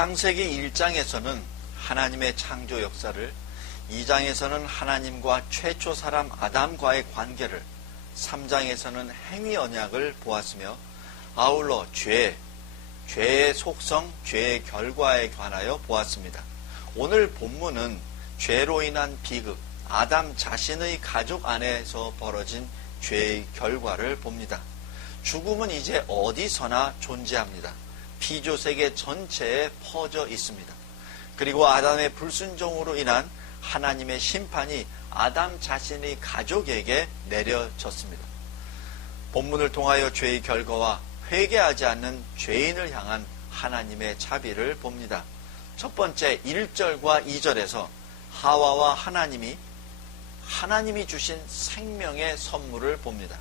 창세기 1장에서는 하나님의 창조 역사를, 2장에서는 하나님과 최초 사람 아담과의 관계를, 3장에서는 행위 언약을 보았으며 아울러 죄의 속성, 죄의 결과에 관하여 보았습니다. 오늘 본문은 죄로 인한 비극, 아담 자신의 가족 안에서 벌어진 죄의 결과를 봅니다. 죽음은 이제 어디서나 존재합니다. 피조세계 전체에 퍼져 있습니다. 그리고 아담의 불순종으로 인한 하나님의 심판이 아담 자신의 가족에게 내려졌습니다. 본문을 통하여 죄의 결과와 회개하지 않는 죄인을 향한 하나님의 자비를 봅니다. 첫 번째 1절과 2절에서 하와와 하나님이 주신 생명의 선물을 봅니다.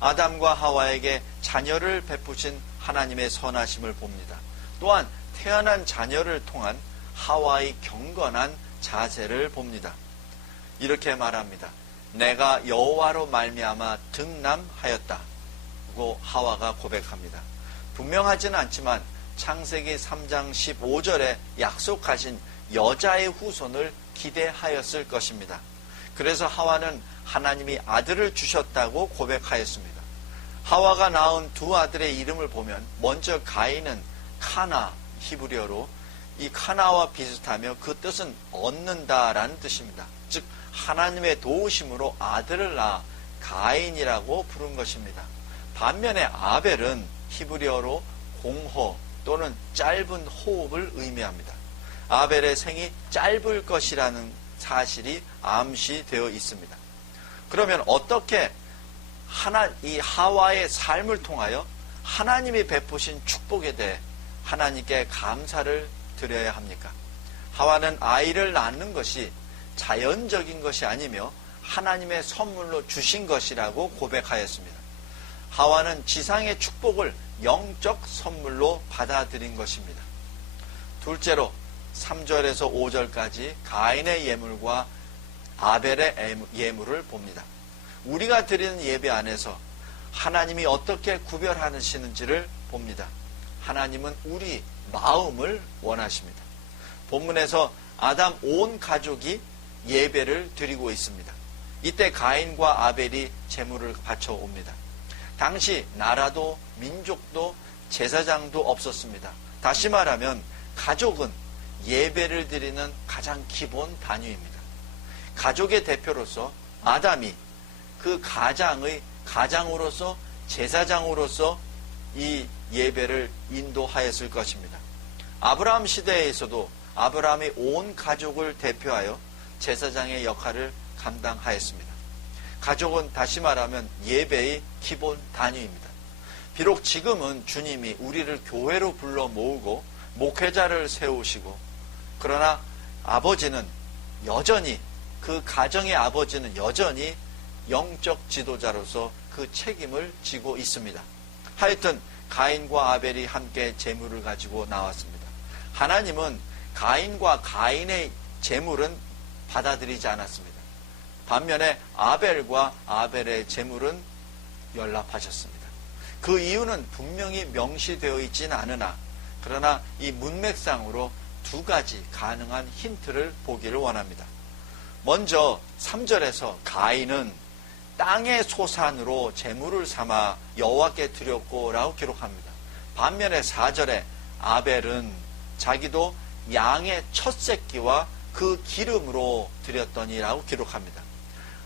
아담과 하와에게 자녀를 베푸신 하나님의 선하심을 봅니다. 또한 태어난 자녀를 통한 하와의 경건한 자세를 봅니다. 이렇게 말합니다. 내가 여호와로 말미암아 등남하였다 고 하와가 고백합니다. 분명하지는 않지만 창세기 3장 15절에 약속하신 여자의 후손을 기대하였을 것입니다. 그래서 하와는 하나님이 아들을 주셨다고 고백하였습니다. 하와가 낳은 두 아들의 이름을 보면 먼저 가인은 카나, 히브리어로 이 카나와 비슷하며 그 뜻은 얻는다라는 뜻입니다. 즉 하나님의 도우심으로 아들을 낳아 가인이라고 부른 것입니다. 반면에 아벨은 히브리어로 공허 또는 짧은 호흡을 의미합니다. 아벨의 생이 짧을 것이라는 사실이 암시되어 있습니다. 그러면 어떻게 이 하와의 삶을 통하여 하나님이 베푸신 축복에 대해 하나님께 감사를 드려야 합니까? 하와는 아이를 낳는 것이 자연적인 것이 아니며 하나님의 선물로 주신 것이라고 고백하였습니다. 하와는 지상의 축복을 영적 선물로 받아들인 것입니다. 둘째로 3절에서 5절까지 가인의 예물과 아벨의 예물을 봅니다. 우리가 드리는 예배 안에서 하나님이 어떻게 구별하시는지를 봅니다. 하나님은 우리 마음을 원하십니다. 본문에서 아담 온 가족이 예배를 드리고 있습니다. 이때 가인과 아벨이 제물을 바쳐옵니다. 당시 나라도 민족도 제사장도 없었습니다. 다시 말하면 가족은 예배를 드리는 가장 기본 단위입니다. 가족의 대표로서 아담이 그 가장으로서 제사장으로서 이 예배를 인도하였을 것입니다. 아브라함 시대에서도 아브라함이 온 가족을 대표하여 제사장의 역할을 감당하였습니다. 가족은 다시 말하면 예배의 기본 단위입니다. 비록 지금은 주님이 우리를 교회로 불러 모으고 목회자를 세우시고, 그러나 아버지는 여전히, 그 가정의 아버지는 여전히 영적 지도자로서 그 책임을 지고 있습니다. 하여튼 가인과 아벨이 함께 제물을 가지고 나왔습니다. 하나님은 가인과 가인의 제물은 받아들이지 않았습니다. 반면에 아벨과 아벨의 제물은 연락하셨습니다. 그 이유는 분명히 명시되어 있지는 않으나, 그러나 이 문맥상으로 두 가지 가능한 힌트를 보기를 원합니다. 먼저 3절에서 가인은 땅의 소산으로 제물을 삼아 여호와께 드렸고 라고 기록합니다. 반면에 4절에 아벨은 자기도 양의 첫 새끼와 그 기름으로 드렸더니 라고 기록합니다.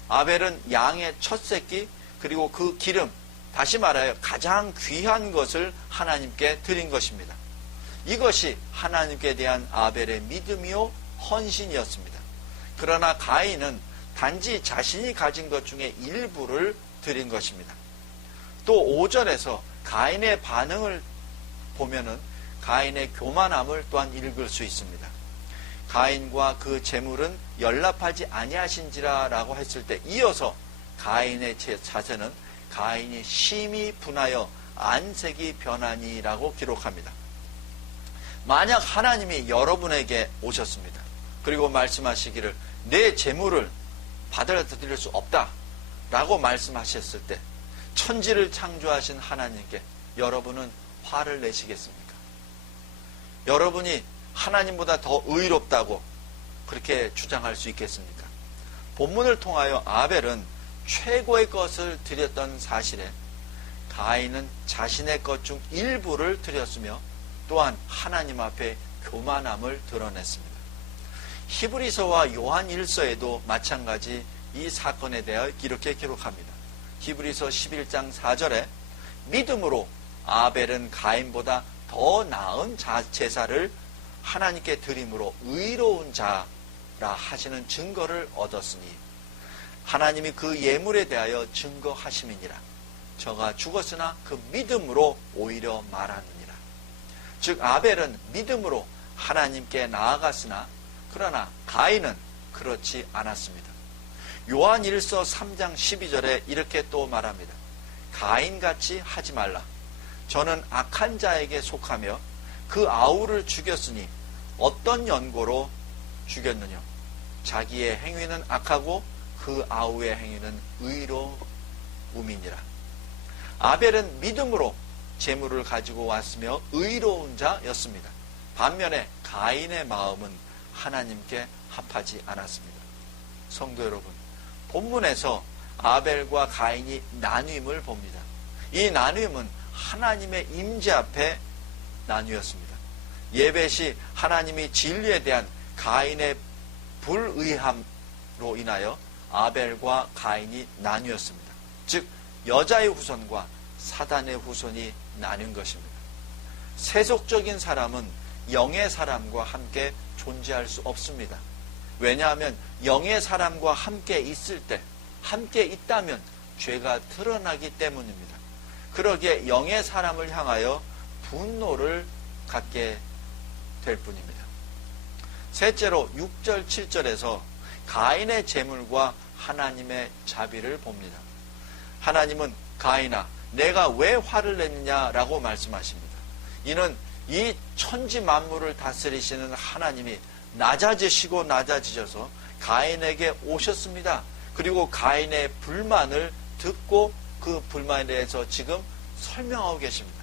아벨은 양의 첫 새끼 그리고 그 기름, 다시 말하여 가장 귀한 것을 하나님께 드린 것입니다. 이것이 하나님께 대한 아벨의 믿음이요 헌신이었습니다. 그러나 가인은 단지 자신이 가진 것 중에 일부를 드린 것입니다. 또 5절에서 가인의 반응을 보면은 가인의 교만함을 또한 읽을 수 있습니다. 가인과 그 제물은 연락하지 아니하신지라 라고 했을 때 이어서 가인의 자세는 가인이 심히 분하여 안색이 변하니 라고 기록합니다. 만약 하나님이 여러분에게 오셨습니다. 그리고 말씀하시기를 내 제물을 받아들일 수 없다 라고 말씀하셨을 때 천지를 창조하신 하나님께 여러분은 화를 내시겠습니까? 여러분이 하나님보다 더 의롭다고 그렇게 주장할 수 있겠습니까? 본문을 통하여 아벨은 최고의 것을 드렸던 사실에 가인은 자신의 것 중 일부를 드렸으며 또한 하나님 앞에 교만함을 드러냈습니다. 히브리서와 요한일서에도 마찬가지 이 사건에 대하여 이렇게 기록합니다. 히브리서 11장 4절에 믿음으로 아벨은 가인보다 더 나은 제사를 하나님께 드림으로 의로운 자라 하시는 증거를 얻었으니 하나님이 그 예물에 대하여 증거하심이니라. 저가 죽었으나 그 믿음으로 오히려 말하느니라. 즉 아벨은 믿음으로 하나님께 나아갔으나 그러나 가인은 그렇지 않았습니다. 요한일서 3장 12절에 이렇게 또 말합니다. 가인같이 하지 말라. 저는 악한 자에게 속하며 그 아우를 죽였으니 어떤 연고로 죽였느냐. 자기의 행위는 악하고 그 아우의 행위는 의로움이니라. 아벨은 믿음으로 재물을 가지고 왔으며 의로운 자였습니다. 반면에 가인의 마음은 하나님께 합하지 않았습니다. 성도 여러분, 본문에서 아벨과 가인이 나뉘음을 봅니다. 이 나뉘음은 하나님의 임재 앞에 나뉘었습니다. 예벳이 하나님이 진리에 대한 가인의 불의함으로 인하여 아벨과 가인이 나뉘었습니다. 즉 여자의 후손과 사단의 후손이 나뉜 것입니다. 세속적인 사람은 영의 사람과 함께 존재할 수 없습니다. 왜냐하면 영의 사람과 함께 있을 때, 함께 있다면 죄가 드러나기 때문입니다. 그러기에 영의 사람을 향하여 분노를 갖게 될 뿐입니다. 셋째로 6절 7절에서 가인의 재물과 하나님의 자비를 봅니다. 하나님은 가인아 내가 왜 화를 냈느냐라고 말씀하십니다. 이는 이 천지 만물을 다스리시는 하나님이 낮아지시고 낮아지셔서 가인에게 오셨습니다. 그리고 가인의 불만을 듣고 그 불만에 대해서 지금 설명하고 계십니다.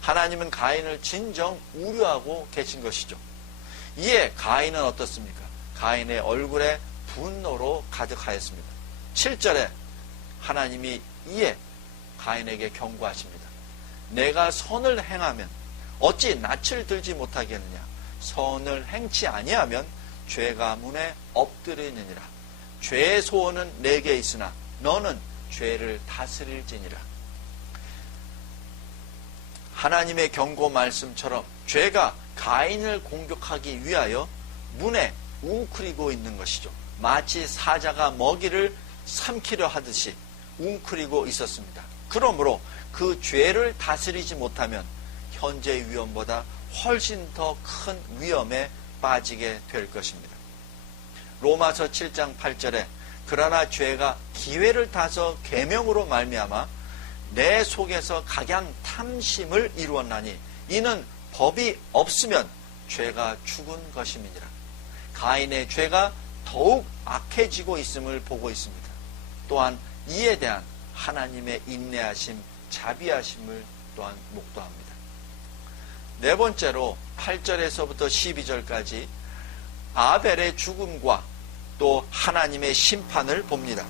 하나님은 가인을 진정 우려하고 계신 것이죠. 이에 가인은 어떻습니까? 가인의 얼굴에 분노로 가득하였습니다. 7절에 하나님이 이에 가인에게 경고하십니다. 내가 선을 행하면 어찌 낯을 들지 못하겠느냐. 선을 행치 아니하면 죄가 문에 엎드리느니라. 죄의 소원은 내게 있으나 너는 죄를 다스릴지니라. 하나님의 경고 말씀처럼 죄가 가인을 공격하기 위하여 문에 웅크리고 있는 것이죠. 마치 사자가 먹이를 삼키려 하듯이 웅크리고 있었습니다. 그러므로 그 죄를 다스리지 못하면 현재 위험보다 훨씬 더 큰 위험에 빠지게 될 것입니다. 로마서 7장 8절에 그러나 죄가 기회를 타서 계명으로 말미암아 내 속에서 각양 탐심을 이루었나니 이는 법이 없으면 죄가 죽은 것임이니라. 가인의 죄가 더욱 악해지고 있음을 보고 있습니다. 또한 이에 대한 하나님의 인내하심, 자비하심을 또한 목도합니다. 네 번째로 8절에서부터 12절까지 아벨의 죽음과 또 하나님의 심판을 봅니다.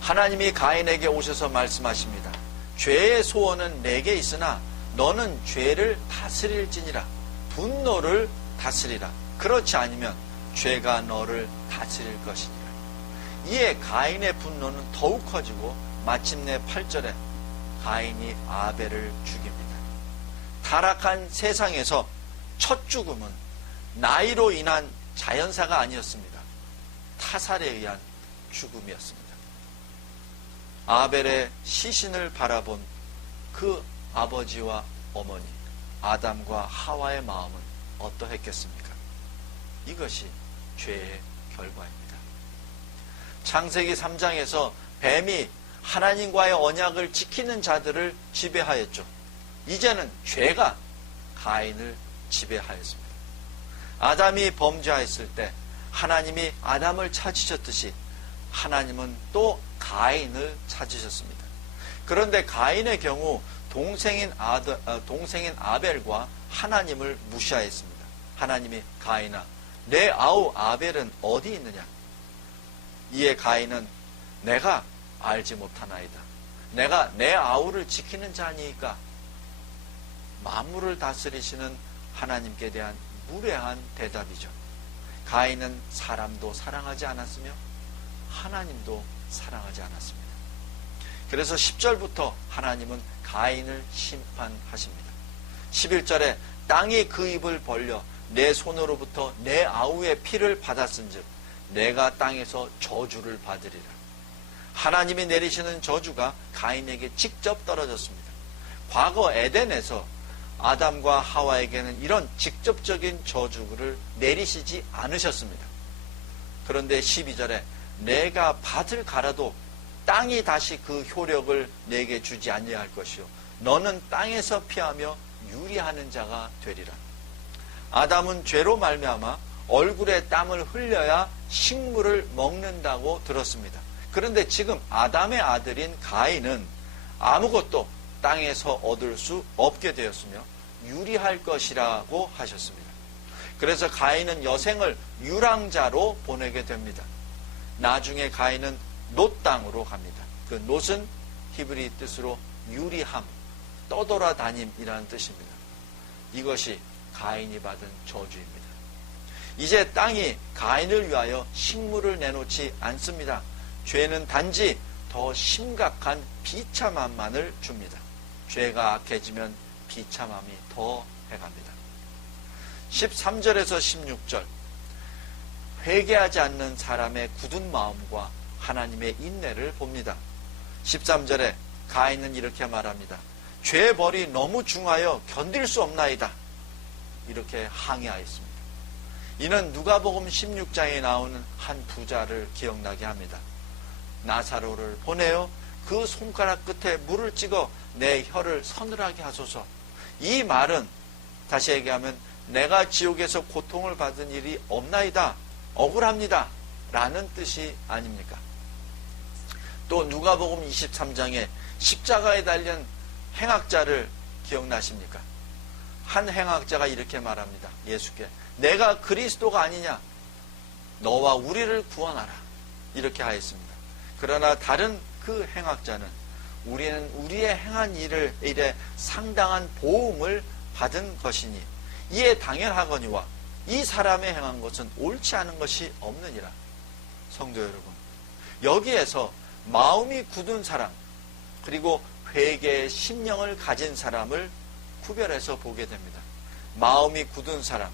하나님이 가인에게 오셔서 말씀하십니다. 죄의 소원은 내게 있으나 너는 죄를 다스릴지니라. 분노를 다스리라. 그렇지 않으면 죄가 너를 다스릴 것이니라. 이에 가인의 분노는 더욱 커지고 마침내 8절에 가인이 아벨을 죽입니다. 타락한 세상에서 첫 죽음은 나이로 인한 자연사가 아니었습니다. 타살에 의한 죽음이었습니다. 아벨의 시신을 바라본 그 아버지와 어머니 아담과 하와의 마음은 어떠했겠습니까? 이것이 죄의 결과입니다. 창세기 3장에서 뱀이 하나님과의 언약을 지키는 자들을 지배하였죠. 이제는 죄가 가인을 지배하였습니다. 아담이 범죄하였을 때 하나님이 아담을 찾으셨듯이 하나님은 또 가인을 찾으셨습니다. 그런데 가인의 경우 동생인 아벨과 하나님을 무시하였습니다. 하나님이 가인아, 내 아우 아벨은 어디 있느냐? 이에 가인은 내가 알지 못하나이다. 내가 내 아우를 지키는 자니까. 만물을 다스리시는 하나님께 대한 무례한 대답이죠. 가인은 사람도 사랑하지 않았으며 하나님도 사랑하지 않았습니다. 그래서 10절부터 하나님은 가인을 심판하십니다. 11절에 땅이 그 입을 벌려 내 손으로부터 내 아우의 피를 받았은즉 내가 땅에서 저주를 받으리라. 하나님이 내리시는 저주가 가인에게 직접 떨어졌습니다. 과거 에덴에서 아담과 하와에게는 이런 직접적인 저주를 내리시지 않으셨습니다. 그런데 12절에 내가 밭을 갈아도 땅이 다시 그 효력을 내게 주지 아니할 것이요 너는 땅에서 피하며 유리하는 자가 되리라. 아담은 죄로 말미암아 얼굴에 땀을 흘려야 식물을 먹는다고 들었습니다. 그런데 지금 아담의 아들인 가인은 아무것도 땅에서 얻을 수 없게 되었으며 유리할 것이라고 하셨습니다. 그래서 가인은 여생을 유랑자로 보내게 됩니다. 나중에 가인은 놋 땅으로 갑니다. 그 놋은 히브리 뜻으로 유리함, 떠돌아다님이라는 뜻입니다. 이것이 가인이 받은 저주입니다. 이제 땅이 가인을 위하여 식물을 내놓지 않습니다. 죄는 단지 더 심각한 비참함만을 줍니다. 죄가 악해지면 비참함이 더 해갑니다. 13절에서 16절, 회개하지 않는 사람의 굳은 마음과 하나님의 인내를 봅니다. 13절에 가인은 이렇게 말합니다. 죄의 벌이 너무 중하여 견딜 수 없나이다. 이렇게 항의하였습니다. 이는 누가복음 16장에 나오는 한 부자를 기억나게 합니다. 나사로를 보내어 그 손가락 끝에 물을 찍어 내 혀를 서늘하게 하소서. 이 말은 다시 얘기하면 내가 지옥에서 고통을 받은 일이 없나이다, 억울합니다 라는 뜻이 아닙니까? 또 누가복음 23장에 십자가에 달린 행악자를 기억나십니까? 한 행악자가 이렇게 말합니다. 예수께 내가 그리스도가 아니냐, 너와 우리를 구원하라, 이렇게 하였습니다. 그러나 다른 그 행악자는 우리는 우리의 행한 일에 상당한 보응을 받은 것이니 이에 당연하거니와 이 사람의 행한 것은 옳지 않은 것이 없느니라. 성도 여러분, 여기에서 마음이 굳은 사람 그리고 회개의 심령을 가진 사람을 구별해서 보게 됩니다. 마음이 굳은 사람,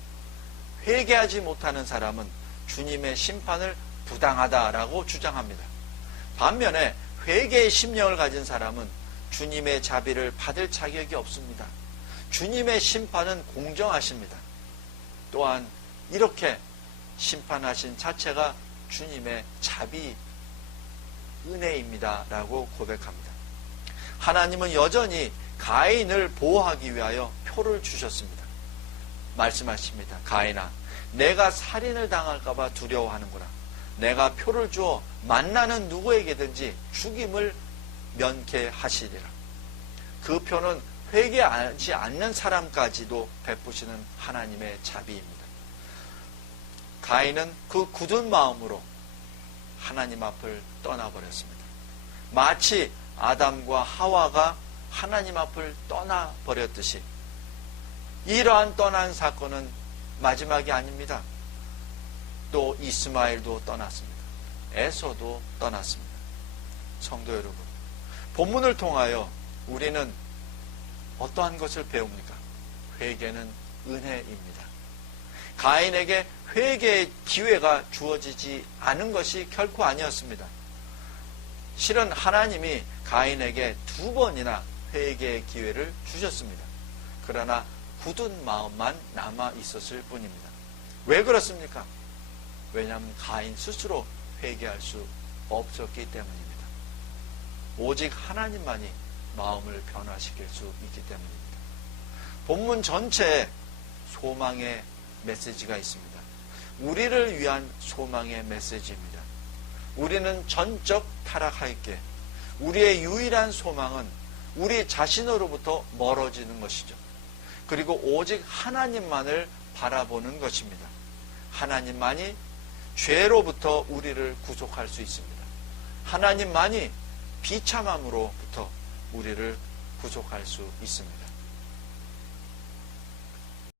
회개하지 못하는 사람은 주님의 심판을 부당하다라고 주장합니다. 반면에 회개의 심령을 가진 사람은 주님의 자비를 받을 자격이 없습니다. 주님의 심판은 공정하십니다. 또한 이렇게 심판하신 자체가 주님의 자비, 은혜입니다 라고 고백합니다. 하나님은 여전히 가인을 보호하기 위하여 표를 주셨습니다. 말씀하십니다. 가인아, 내가 살인을 당할까봐 두려워하는구나. 내가 표를 주어 만나는 누구에게든지 죽임을 면케하시리라. 그 표는 회개하지 않는 사람까지도 베푸시는 하나님의 자비입니다. 가인은 그 굳은 마음으로 하나님 앞을 떠나버렸습니다. 마치 아담과 하와가 하나님 앞을 떠나버렸듯이 이러한 떠난 사건은 마지막이 아닙니다. 또 이스마엘도 떠났습니다. 에서도 떠났습니다. 성도 여러분, 본문을 통하여 우리는 어떠한 것을 배웁니까? 회개는 은혜입니다. 가인에게 회개의 기회가 주어지지 않은 것이 결코 아니었습니다. 실은 하나님이 가인에게 2번이나 회개의 기회를 주셨습니다. 그러나 굳은 마음만 남아 있었을 뿐입니다. 왜 그렇습니까? 왜냐하면 가인 스스로 회개할 수 없었기 때문입니다. 오직 하나님만이 마음을 변화시킬 수 있기 때문입니다. 본문 전체에 소망의 메시지가 있습니다. 우리를 위한 소망의 메시지입니다. 우리는 전적 타락하였기에 우리의 유일한 소망은 우리 자신으로부터 멀어지는 것이죠. 그리고 오직 하나님만을 바라보는 것입니다. 하나님만이 죄로부터 우리를 구속할 수 있습니다. 하나님만이 비참함으로부터 우리를 구속할 수 있습니다.